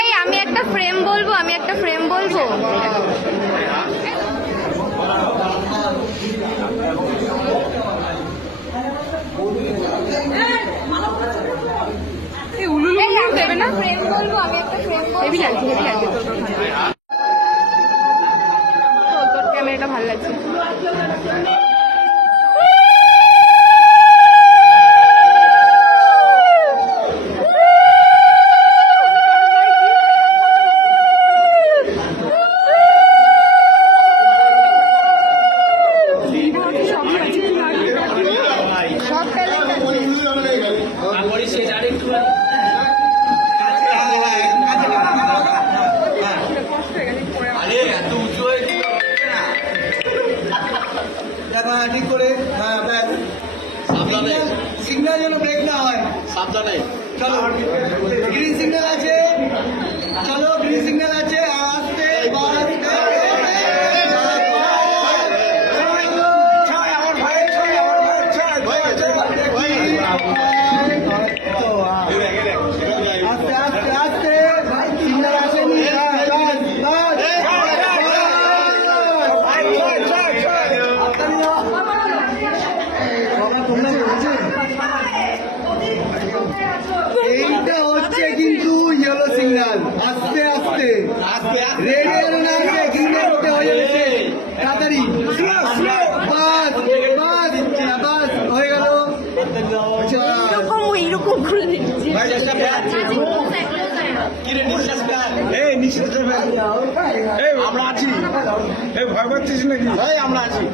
এই আমি একটা ফ্রেম বলব আমি একটা ফ্রেম বলব? দেবে না? ফ্রেম বলব আমি একটা ফ্রেম বলব। হেভি লাগছে হেভি লাগছে তোর তোর ওখানে। তোর তোর ক্যামেরাটা ভালো লাগছে। হ্যাঁ, ঠিক করে সিগন্যাল যেন ব্রেক না হয়। সাবধানে। চলো গ্রিন সিগনাল আছে। চলো গ্রিন সিগন্যাল আস্তে রেড যেন না আসে গ্রিন করতে হয়ে যাচ্ছে তাড়াতাড়ি। বাস বাস বাস হয়ে গেল। আচ্ছা এরকম করে দেখছি এই নিশ্চিত এই আমরা আছি। এই ভয় পাচ্ছিস নাকি? আমরা আছি।